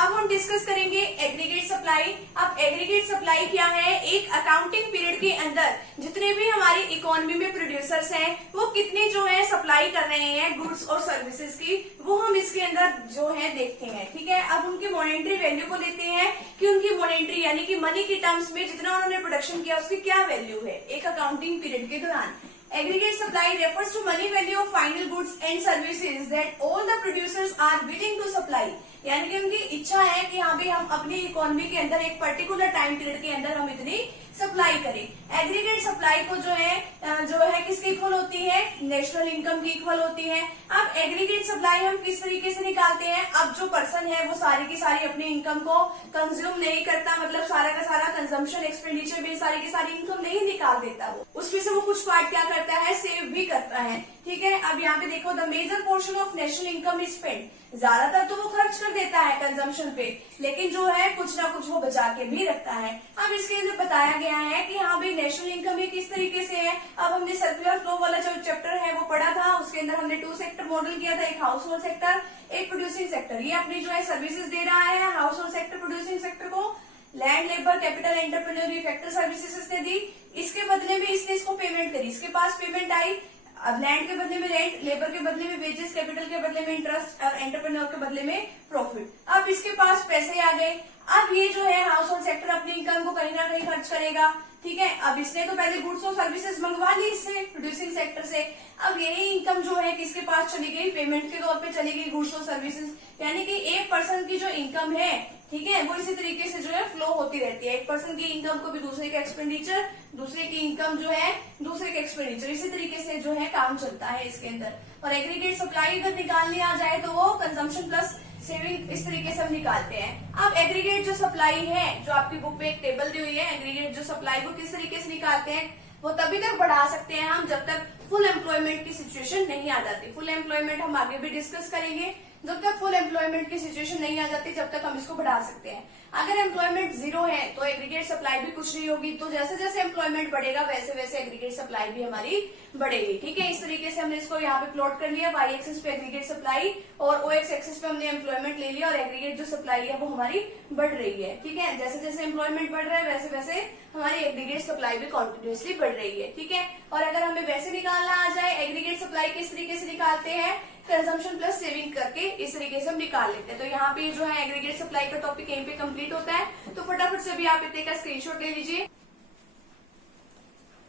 अब हम डिस्कस करेंगे एग्रीगेट सप्लाई। अब एग्रीगेट सप्लाई क्या है? एक अकाउंटिंग पीरियड के अंदर जितने भी हमारी इकोनॉमी में प्रोड्यूसर्स हैं वो कितने जो है सप्लाई कर रहे हैं गुड्स और सर्विसेज की, वो हम इसके अंदर जो है देखते हैं। ठीक है, अब उनकी मॉनेटरी वैल्यू को लेते हैं कि उनकी मॉनेटरी यानी कि मनी के टर्म्स में जितना उन्होंने प्रोडक्शन किया उसकी क्या वैल्यू है एक अकाउंटिंग पीरियड के दौरान। Aggregate supply refers to money value of final goods and services that all the producers are willing to supply। यानी कि उनकी इच्छा है कि हाँ भाई हम अपनी इकोनॉमी के अंदर एक पर्टिकुलर टाइम पीरियड के अंदर हम इतनी सप्लाई करें। एग्रीगेट सप्लाई को जो है किसके इक्वल होती है? नेशनल इनकम की इक्वल होती है। अब एग्रीगेट सप्लाई हम किस तरीके से निकालते हैं? अब जो पर्सन है वो सारी की सारी अपनी इनकम को कंज्यूम नहीं करता, मतलब सारा का सारा कंजम्पशन एक्सपेंडिचर में सारी की सारी इनकम नहीं निकाल देता, वो उसमें से वो कुछ पार्ट क्या करता है? सेव भी करता है। ठीक है, अब यहाँ पे देखो the major portion of national income is spend. ज्यादातर तो वो खर्च कर देता है कंजम्पशन पे, लेकिन जो है कुछ ना कुछ वो बचा के भी रखता है। अब इसके अंदर बताया गया है कि हाँ भाई नेशनल इनकम ये किस तरीके से है। अब हमने सर्कुलर फ्लो वाला जो चैप्टर है वो पढ़ा था, उसके अंदर हमने 2 सेक्टर मॉडल किया था, एक हाउस होल्ड सेक्टर एक प्रोड्यूसिंग सेक्टर। ये अपनी जो है सर्विसेज दे रहा है, household sector producing sector को land labour capital entrepreneur factor services ने दी, इसके बदले में इसने इसको पेमेंट करी, इसके पास पेमेंट आई। अब लैंड के बदले में रेंट, लेबर के बदले में वेजेस, कैपिटल के बदले में इंटरेस्ट और एंटरप्रेन्योर के बदले में प्रॉफिट। अब इसके पास पैसे आ गए। अब ये जो है हाउस होल्ड सेक्टर अपनी इनकम को कहीं ना कहीं खर्च करेगा। ठीक है, अब इसने तो पहले गुड्स और सर्विसेज मंगवा ली इससे प्रोड्यूसिंग सेक्टर से। अब यही इनकम जो है किसके पास चली गई? पेमेंट के तौर पे चली गई गुड्स और सर्विसेज। यानी कि एक पर्सन की जो इनकम है, ठीक है, वो इसी तरीके से जो है फ्लो होती रहती है। एक पर्सन की इनकम को भी दूसरे का एक्सपेंडिचर, दूसरे की इनकम जो है दूसरे के एक्सपेंडिचर, इसी तरीके से जो है काम चलता है इसके अंदर। और एग्रीगेट सप्लाई अगर निकालनी आ जाए तो वो कंजम्पशन प्लस सेविंग इस तरीके से हम निकालते हैं। अब एग्रीगेट जो सप्लाई है, जो आपकी बुक में एक टेबल दी हुई है, एग्रीगेट जो सप्लाई को किस तरीके से निकालते हैं, वो तभी तक बढ़ा सकते हैं हम जब तक फुल एम्प्लॉयमेंट की सिचुएशन नहीं आ जाती। फुल एम्प्लॉयमेंट हम आगे भी डिस्कस करेंगे। जब तक फुल एम्प्लॉयमेंट की सिचुएशन नहीं आ जाती जब तक हम इसको बढ़ा सकते हैं। अगर एम्प्लॉयमेंट 0 है तो एग्रीगेट सप्लाई भी कुछ नहीं होगी। तो जैसे जैसे एम्प्लॉयमेंट बढ़ेगा वैसे वैसे एग्रीगेट सप्लाई भी हमारी बढ़ेगी। ठीक है, इस तरीके से हमने इसको यहाँ पे प्लॉट कर लिया। वाई एक्सिस पे एग्रीगेट सप्लाई और ओ एक्सिस पे हमने एम्प्लॉयमेंट ले लिया और एग्रीगेट जो सप्लाई है वो हमारी बढ़ रही है। ठीक है, जैसे जैसे एम्प्लॉयमेंट बढ़ रहा है वैसे वैसे हमारी एग्रीगेट सप्लाई भी कॉन्टिन्यूसली बढ़ रही है। ठीक है, और अगर हमें वैसे निकालना आ जाए एग्रीगेट सप्लाई किस तरीके से निकालते हैं? कंजम्पशन प्लस सेविंग करके इस तरीके से हम निकाल लेते हैं। तो यहाँ पे जो है एग्रीगेट सप्लाई का टॉपिक यहीं पे कंप्लीट होता है। तो फटाफट से भी आप इतने का स्क्रीनशॉट ले लीजिए।